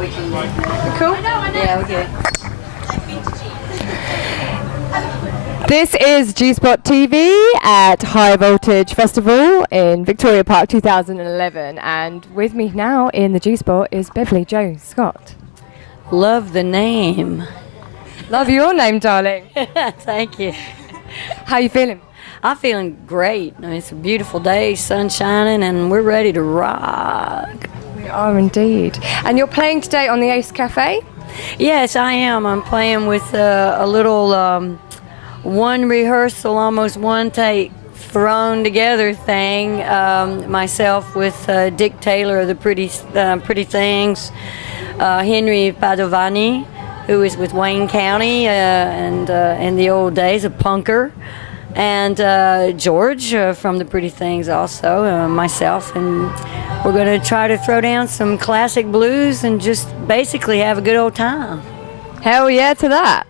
we can. Cool. Yeah, okay. This is G-Spot TV at High Voltage Festival in Victoria Park 2011, and with me now in the G-Spot is Beverly Jo Scott. Love the name. Love your name, darling. Thank you. How you feeling? I'm feeling great. I mean, it's a beautiful day, sun shining, and we're ready to rock. We are indeed. And you're playing today on the Ace Cafe? Yes, I am. I'm playing with a little one rehearsal, almost one take thrown together thing. Myself with Dick Taylor of the Pretty Things, Henry Padovani, who is with Wayne County and in the old days, a punker, and George from the Pretty Things also, myself, and we're going to try to throw down some classic blues and just basically have a good old time. Hell yeah to that.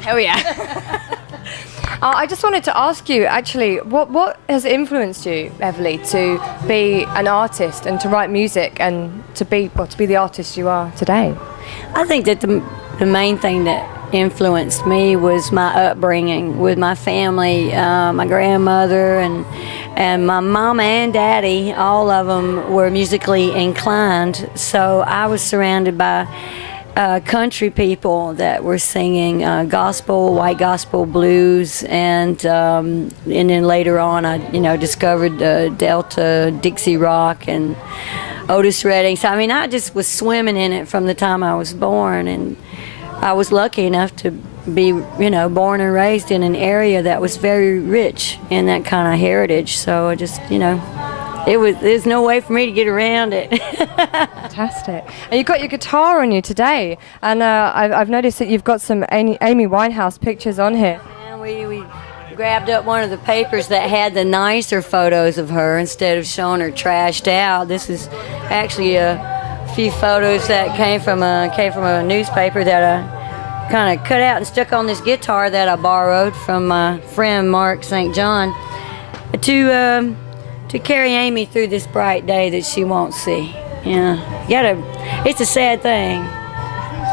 Hell yeah. I just wanted to ask you, actually, what has influenced you, Beverly, to be an artist and to write music and to be the artist you are today? I think that the main thing that influenced me was my upbringing with my family, my grandmother and my mama and daddy. All of them were musically inclined, so I was surrounded by country people that were singing gospel, white gospel blues, and then later on I discovered Delta, Dixie rock, and Otis Redding. So I mean, I just was swimming in it from the time I was born, and I was lucky enough to be born and raised in an area that was very rich in that kind of heritage. So I just there's no way for me to get around it. Fantastic. And you've got your guitar on you today, and I've noticed that you've got some Amy Winehouse pictures on here. And we grabbed up one of the papers that had the nicer photos of her instead of showing her trashed out. This is actually a few photos that came from a newspaper that I kind of cut out and stuck on this guitar that I borrowed from my friend Mark St. John to carry Amy through this bright day that she won't see. It's a sad thing.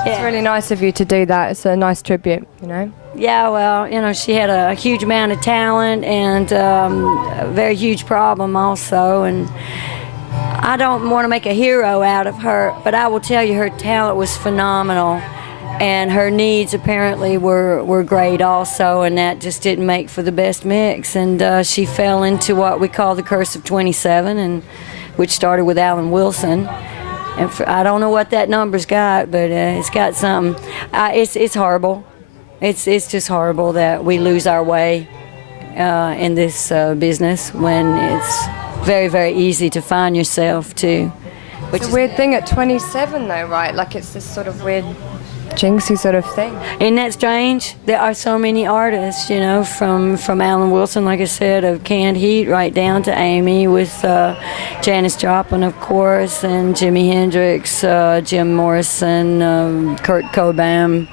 It's really nice of you to do that. It's a nice tribute, Yeah, well, she had a huge amount of talent and a very huge problem also, and I don't want to make a hero out of her, but I will tell you her talent was phenomenal. And her needs apparently were great also, and that just didn't make for the best mix. And she fell into what we call the curse of 27, and which started with Alan Wilson. And I don't know what that number's got, but it's got something. It's horrible. It's just horrible that we lose our way in this business when it's very, very easy to find yourself too. It's a weird thing at 27 though, right? Like it's this sort of weird jinxy sort of thing. Isn't that strange? There are so many artists, from Alan Wilson, like I said, of Canned Heat, right down to Amy, with Janis Joplin, of course, and Jimi Hendrix, Jim Morrison, Kurt Cobain.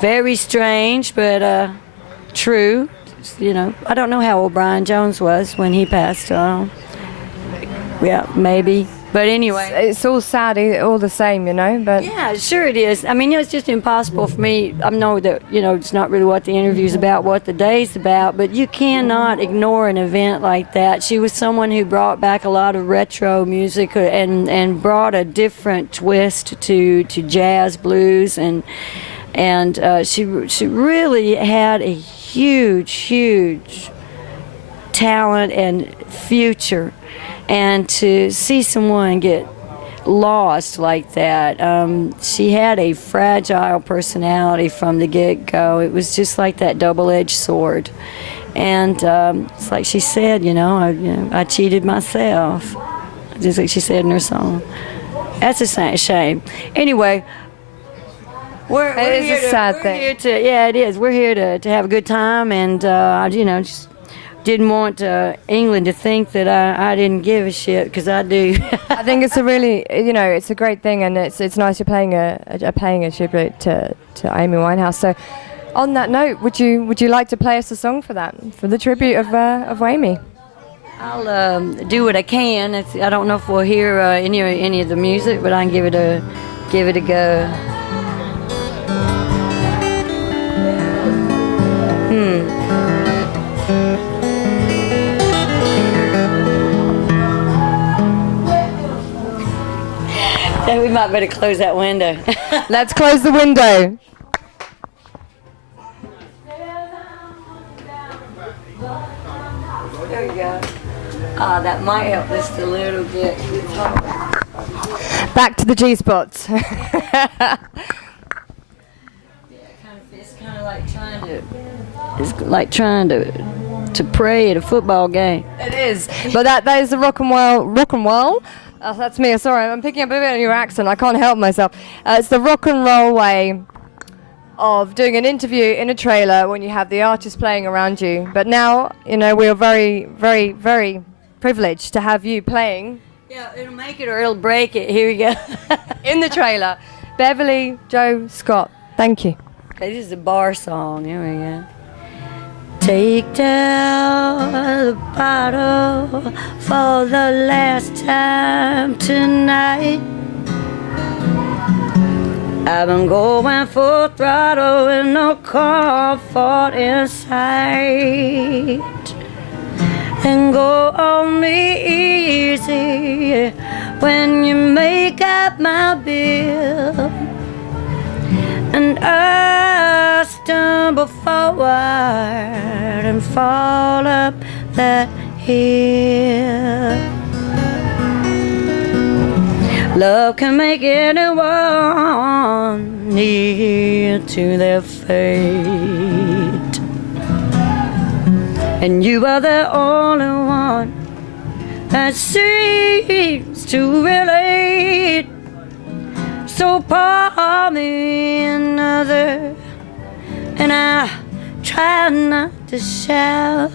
Very strange, but true. I don't know how old Brian Jones was when he passed. Yeah, maybe. But anyway, it's all sad, all the same, But yeah, sure it is. I mean, it's just impossible for me. I know that it's not really what the interview's about, what the day's about, but you cannot ignore an event like that. She was someone who brought back a lot of retro music and brought a different twist to jazz, blues, and she really had a huge talent and future. And to see someone get lost like that, she had a fragile personality from the get-go. It was just like that double-edged sword. And it's like she said, I cheated myself, just like she said in her song. That's a shame. Anyway, we're it here is a sad thing. Yeah, it is. We're here to have a good time, and just didn't want England to think that I didn't give a shit, because I do. I think it's a really, it's a great thing, and it's nice you're playing a tribute to Amy Winehouse. So, on that note, would you like to play us a song for that, for the tribute of Amy? I'll do what I can. I don't know if we'll hear any of the music, but I can give it a go. We might better close that window. Let's close the window. There you go. That might help just a little bit. Back to the G spots. It's kind of like trying to pray at a football game. It is, but that is the rock and roll. That's me. Sorry, I'm picking up a bit on your accent. I can't help myself. It's the rock and roll way of doing an interview in a trailer when you have the artist playing around you. But now, we are very, very, very privileged to have you playing. Yeah, it'll make it or it'll break it. Here we go. In the trailer. Beverly Jo Scott. Thank you. Okay, this is a bar song. Here we go. Take down the bottle for the last time tonight. I've been going full throttle with no comfort in sight. And go on me easy when you make up my bill. And I stumble forward and fall up that hill. Love can make anyone kneel to their fate. And you are the only one that seems to relate. So pour me another, and I try not to shout.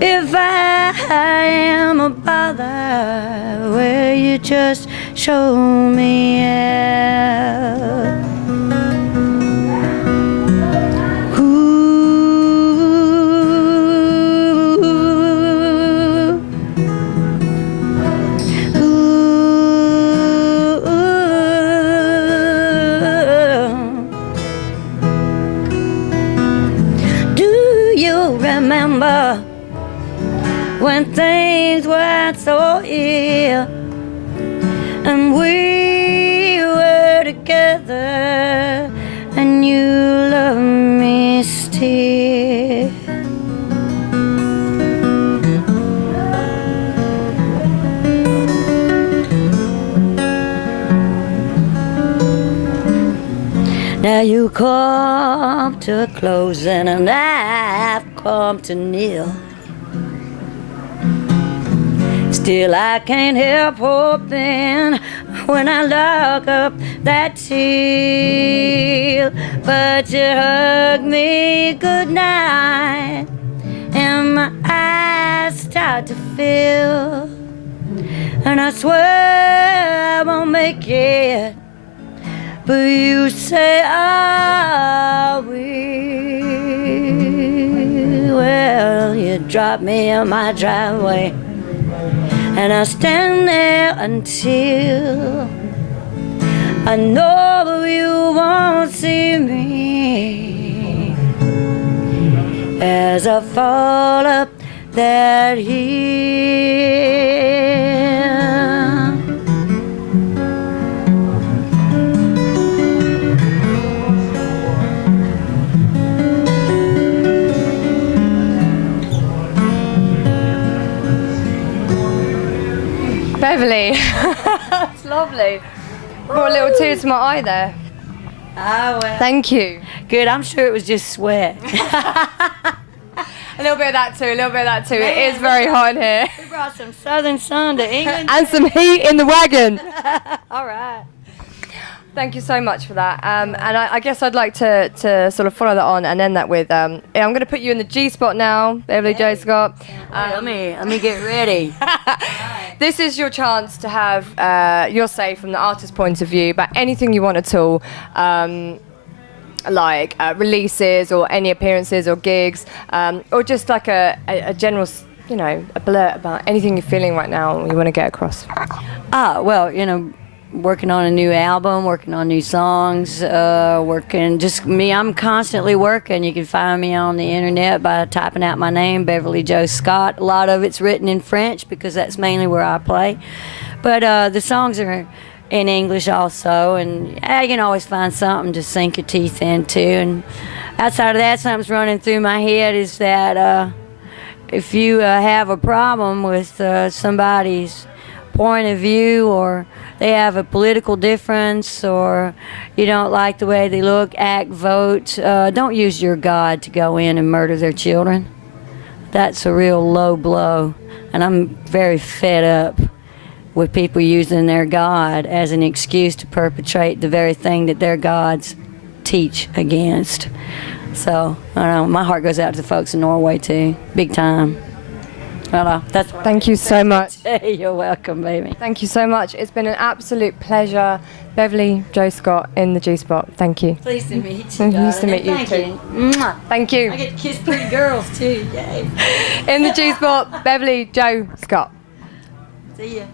If I am a bother, will you just show me out? Remember when things weren't so ill and we were together and you loved me still. Now you come to a closing and I've come to kneel. Still I can't help hoping when I lock up that till. But you hug me goodnight and my eyes start to fill. And I swear I won't make it, but you say I will. Well, you drop me in my driveway and I stand there until I know you won't see me as I fall up that hill. Beverly, it's lovely. Brought a little tear to my eye there. Ah, well. Thank you. Good, I'm sure it was just sweat. A little bit of that too, It is very hot in here. We brought some southern sun to England. And some heat in the wagon. All right. Thank you so much for that. And I guess I'd like to sort of follow that on and end that with, I'm going to put you in the G spot now, Beverly Jo Scott. Let me get ready. This is your chance to have your say from the artist's point of view about anything you want at all, like releases or any appearances or gigs, or just like a general you know, a blurt about anything you're feeling right now and you want to get across? Well, you know, working on a new album, working on new songs, I'm constantly working. You can find me on the internet by typing out my name, Beverly Joe Scott. A lot of it's written in French because that's mainly where I play. But the songs are in English also, and you can always find something to sink your teeth into. And outside of that, something's running through my head is that if you have a problem with somebody's point of view, or they have a political difference, or you don't like the way they look, act, vote, don't use your God to go in and murder their children. That's a real low blow, and I'm very fed up with people using their God as an excuse to perpetrate the very thing that their gods teach against. So, I don't know, my heart goes out to the folks in Norway too, big time. That's what Thank you so much. You're welcome, baby. Thank you so much. It's been an absolute pleasure. Beverly Joe Scott in the G-Spot. Thank you. Pleased to meet you. Nice to meet you Thank too. you. Mwah. Thank you. I get to kiss pretty girls too. Yay. In the G-Spot, Beverly Joe Scott. See ya.